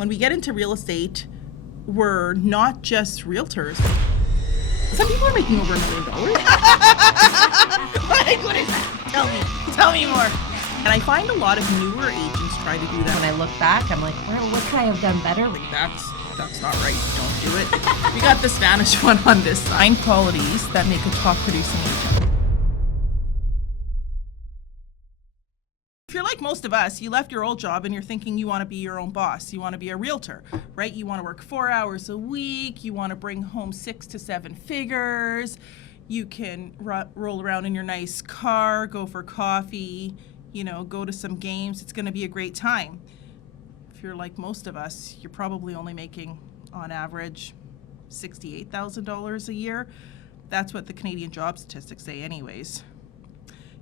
when we get into real estate, we're not just realtors. Some people are making over $1 million. What is that? Tell me more. And I find a lot of newer agents try to do that. When I look back, I'm like, well, what could I have done better? That's not right. Don't do it. We got the Spanish one on this side. 9 qualities that make a top producing agent. If you're like most of us, you left your old job and you're thinking you want to be your own boss. You want to be a realtor, right? You want to work 4 hours a week. You want to bring home 6 to 7 figures. You can roll around in your nice car, go for coffee, go to some games. It's going to be a great time. If you're like most of us, you're probably only making, on average, $68,000 a year. That's what the Canadian job statistics say anyways.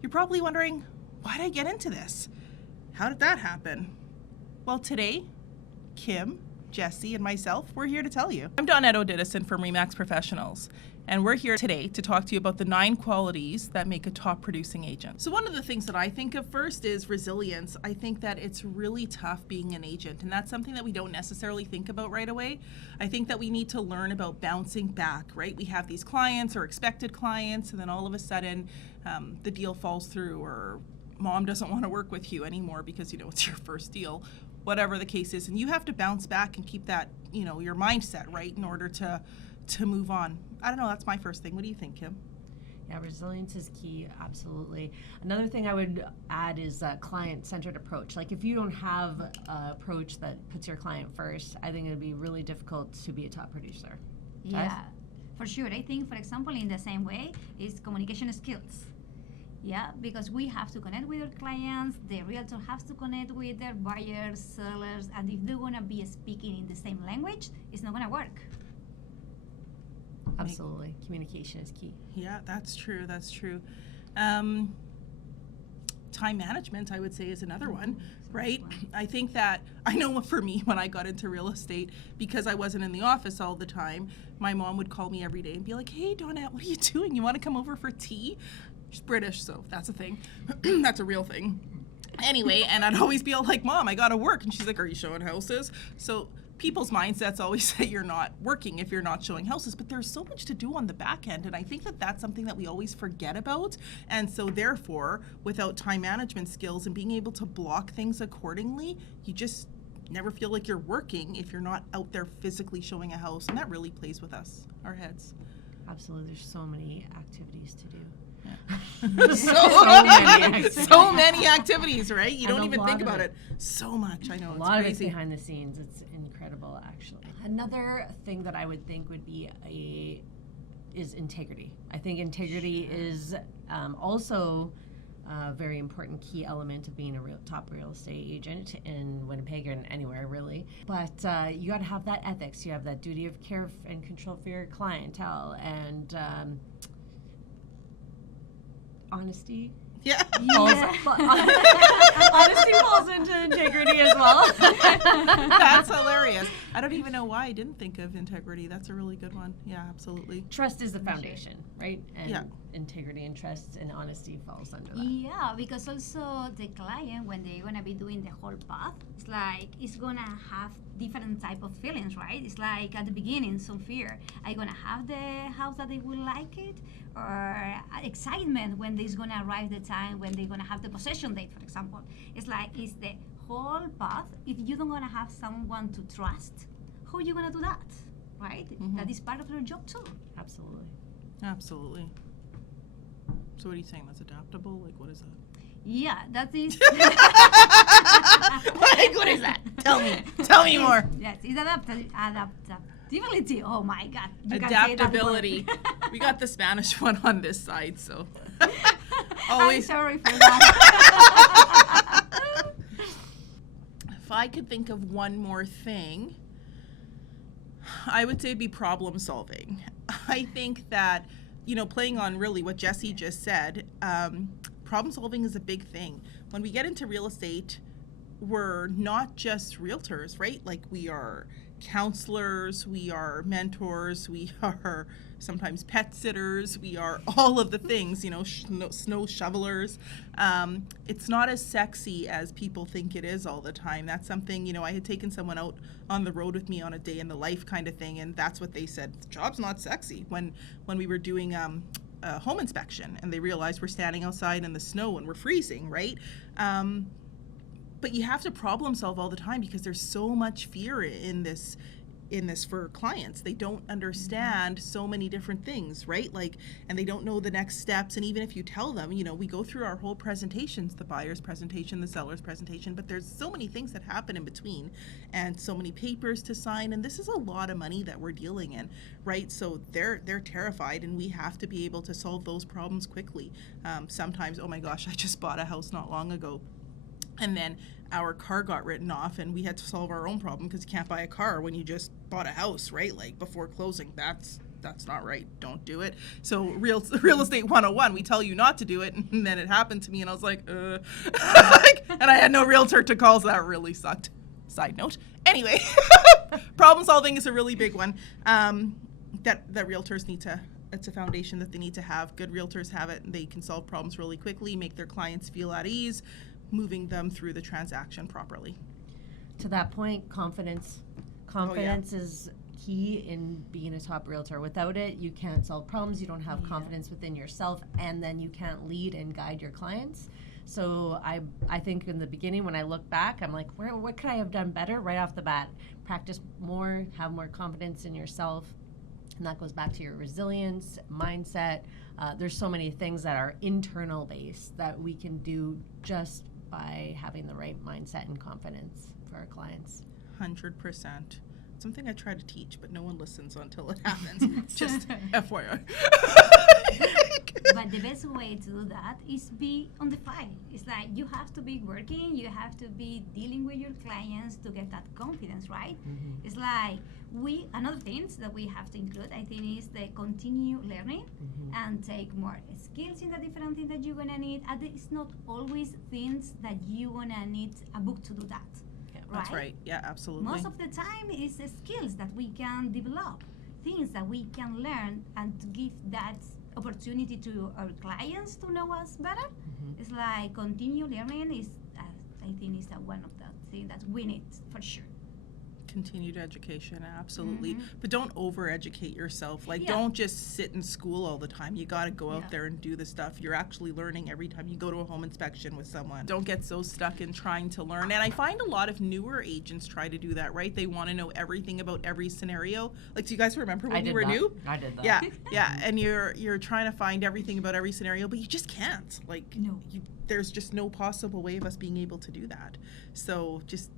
You're probably wondering, why did I get into this? How did that happen? Well, today, Kim, Jesse, and myself, we're here to tell you. I'm Dawnette O'Didison from RE/MAX Professionals, and we're here today to talk to you about the 9 qualities that make a top producing agent. So one of the things that I think of first is resilience. I think that it's really tough being an agent, and that's something that we don't necessarily think about right away. I think that we need to learn about bouncing back, right? We have these clients or expected clients, and then all of a sudden the deal falls through, or mom doesn't want to work with you anymore because it's your first deal, whatever the case is, and you have to bounce back and keep that your mindset right in order to move on. I don't know, that's my first thing. What do you think, Kim? Yeah, resilience is key, absolutely. Another thing I would add is a client-centered approach. Like if you don't have an approach that puts your client first, I think it would be really difficult to be a top producer. Yeah, for sure. I think, for example, in the same way is communication skills. Yeah, because we have to connect with our clients, the realtor has to connect with their buyers, sellers, and if they're gonna be speaking in the same language, it's not gonna work. Absolutely, communication is key. Yeah, that's true. Time management, I would say, is another one, right? I think that, I know for me, when I got into real estate, because I wasn't in the office all the time, my mom would call me every day and be like, hey, Dawnette, what are you doing? You want to come over for tea? She's British, so that's a thing. That's a real thing. Anyway, and I'd always be all like, Mom, I gotta work. And she's like, are you showing houses? So people's mindsets always say you're not working if you're not showing houses, but there's so much to do on the back end. And I think that that's something that we always forget about. And so therefore, without time management skills and being able to block things accordingly, you just never feel like you're working if you're not out there physically showing a house. And that really plays with us, our heads. Absolutely, there's so many activities to do. So many activities, right? You don't even think about it. So much, I know. A lot of it's behind the scenes. It's incredible, actually. Another thing that I would think would be is integrity. I think integrity is also a very important key element of being a top real estate agent in Winnipeg and anywhere really. But you got to have that ethics. You have that duty of care and control for your clientele, and honesty. Yeah. Honesty falls into integrity as well. That's hilarious. I don't even know why I didn't think of integrity. That's a really good one. Yeah, absolutely. Trust is the foundation, right? And yeah. Integrity and trust and honesty falls under that. Yeah, because also the client, when they're gonna be doing the whole path, it's gonna have different type of feelings, right? It's like at the beginning, some fear. Are you gonna have the house that they will like it? Or excitement when there's gonna arrive the time when they're gonna have the possession date, for example. It's the whole path. If you don't gonna have someone to trust, how are you gonna do that, right? Mm-hmm. That is part of your job too. Absolutely. Absolutely. So what are you saying? That's adaptable? Like, what is that? Yeah, that is. What is that? Tell me more. Yes, it's adaptability. Oh my God. Adaptability. We got the Spanish one on this side, so. Always. I'm sorry for that. If I could think of one more thing, I would say it'd be problem solving. I think that, playing on really what Jesse just said, problem solving is a big thing. When we get into real estate, we're not just realtors, right? Like we are counselors, we are mentors, we are sometimes pet sitters, we are all of the things, you know, snow shovelers. It's not as sexy as people think it is all the time. That's something, you know, I had taken someone out on the road with me on a day in the life kind of thing, and that's what they said. The job's not sexy. When we were doing a home inspection, and they realized we're standing outside in the snow and we're freezing, right? But you have to problem solve all the time because there's so much fear in this for clients. They don't understand so many different things, right? Like, and they don't know the next steps. And even if you tell them, you know, we go through our whole presentations, the buyer's presentation, the seller's presentation, but there's so many things that happen in between and so many papers to sign. And this is a lot of money that we're dealing in, right? So they're terrified, and we have to be able to solve those problems quickly. Sometimes, oh my gosh, I just bought a house not long ago, and then our car got written off, and we had to solve our own problem because you can't buy a car when you just bought a house, right? Like before closing. That's not right. Don't do it. So real estate 101, we tell you not to do it, and then it happened to me, and I was like, and I had no realtor to call, so that really sucked. Side note. Anyway, problem solving is a really big one that realtors need to. It's a foundation that they need to have. Good realtors have it, and they can solve problems really quickly, make their clients feel at ease, moving them through the transaction properly. To that point, confidence. Confidence is key in being a top realtor. Without it, you can't solve problems, you don't have confidence within yourself, and then you can't lead and guide your clients. So I think in the beginning, when I look back, I'm like, what could I have done better right off the bat? Practice more, have more confidence in yourself. And that goes back to your resilience, mindset. There's so many things that are internal based that we can do just by having the right mindset and confidence for our clients. 100%. Something I try to teach, but no one listens until it happens. Just FYI. But the best way to do that is be on the fly. It's like you have to be working, you have to be dealing with your clients to get that confidence, right? Mm-hmm. It's like another things that we have to include, I think, is the continue learning and take more skills in the different things that you're gonna need. And it's not always things that you're gonna need a book to do that. That's right. Yeah, absolutely. Most of the time, it's the skills that we can develop, things that we can learn, and to give that opportunity to our clients to know us better. It's like continue learning is, I think, is one of the things that we need for sure. Continued education, absolutely. But don't over-educate yourself. Like, don't just sit in school all the time. You got to go out there and do the stuff. You're actually learning every time you go to a home inspection with someone. Don't get so stuck in trying to learn. And I find a lot of newer agents try to do that, right? They want to know everything about every scenario. Like, do you guys remember when you were new? I did that. Yeah, yeah. And you're trying to find everything about every scenario, but you just can't. Like, there's just no possible way of us being able to do that. So just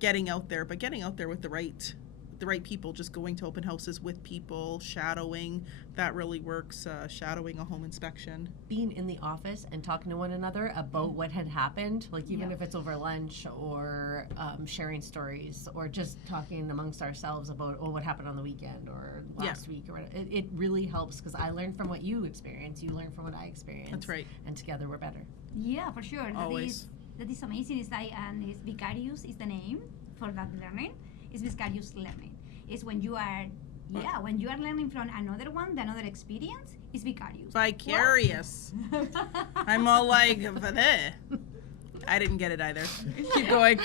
getting out there with the right people, just going to open houses with people, shadowing, that really works, shadowing a home inspection. Being in the office and talking to one another about what had happened, like even if it's over lunch or sharing stories or just talking amongst ourselves about, what happened on the weekend or last week, or it really helps because I learn from what you experience, you learn from what I experience. That's right. And together we're better. Yeah, for sure. Always. That is amazing. It's like, and it's vicarious is the name for that learning. It's vicarious learning. It's when you are, when you are learning from another one, another experience, it's vicarious. Vicarious. I'm all like, I didn't get it either. Keep going.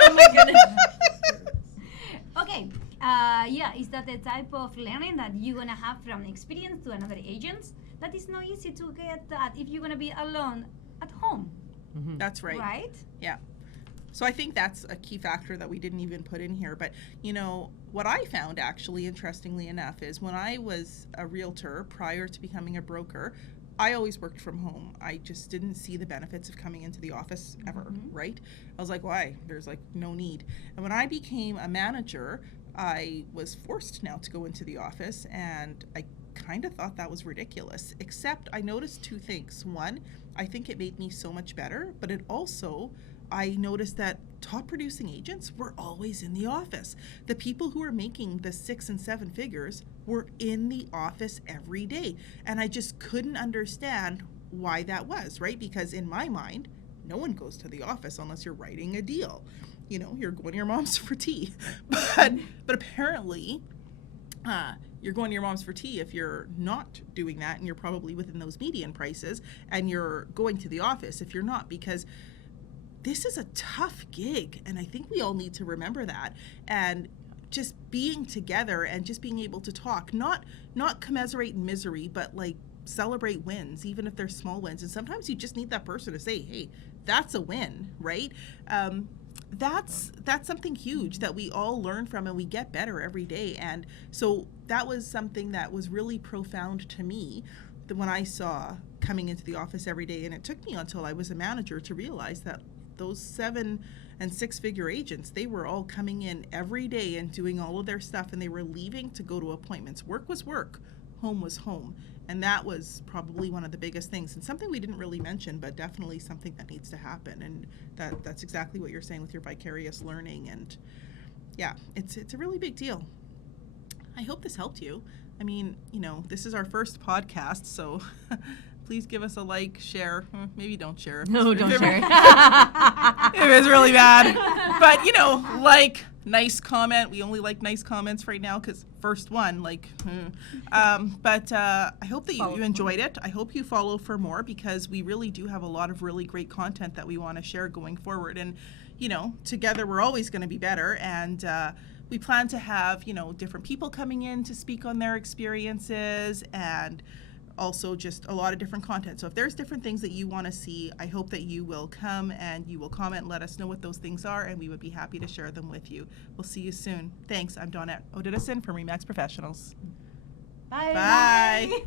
Oh my goodness. Okay. Is that the type of learning that you're gonna have from experience to another agent? That is not easy to get that if you're gonna be alone at home. That's right. Right? Yeah. So I think that's a key factor that we didn't even put in here. But, you know, what I found actually, interestingly enough, is when I was a realtor prior to becoming a broker, I always worked from home. I just didn't see the benefits of coming into the office ever, right? I was like, why? There's like no need. And when I became a manager, I was forced now to go into the office, and I kind of thought that was ridiculous, except I noticed two things. One, I think it made me so much better, but it also, I noticed that top producing agents were always in the office. The people who were making the 6 and 7 figures were in the office every day. And I just couldn't understand why that was, right? Because in my mind, no one goes to the office unless you're writing a deal. You know, you're going to your mom's for tea. But apparently, you're going to your mom's for tea if you're not doing that, and you're probably within those median prices, and you're going to the office if you're not, because this is a tough gig, and I think we all need to remember that. And just being together and just being able to talk, not commiserate in misery, but like celebrate wins, even if they're small wins. And sometimes you just need that person to say, hey, that's a win, right? That's something huge that we all learn from, and we get better every day. And so that was something that was really profound to me that when I saw coming into the office every day. And it took me until I was a manager to realize that those 7- and 6-figure agents, they were all coming in every day and doing all of their stuff, and they were leaving to go to appointments. Work was work, home was home. And that was probably one of the biggest things, and something we didn't really mention, but definitely something that needs to happen. And that's exactly what you're saying with your vicarious learning. And yeah, it's a really big deal. I hope this helped you. I mean, you know, this is our first podcast, so please give us a like, share. Maybe don't share. No, don't share. If it's really bad. But, you know, like, nice comment. We only like nice comments right now because first one, like, but I hope that you enjoyed it. I hope you follow for more, because we really do have a lot of really great content that we want to share going forward. And, you know, together we're always going to be better. And we plan to have, you know, different people coming in to speak on their experiences, and also just a lot of different content. So if there's different things that you want to see, I hope that you will come and you will comment and let us know what those things are, and we would be happy to share them with you. We'll see you soon. Thanks. I'm Dawnette Odedison from RE/MAX Professionals. Bye. Bye.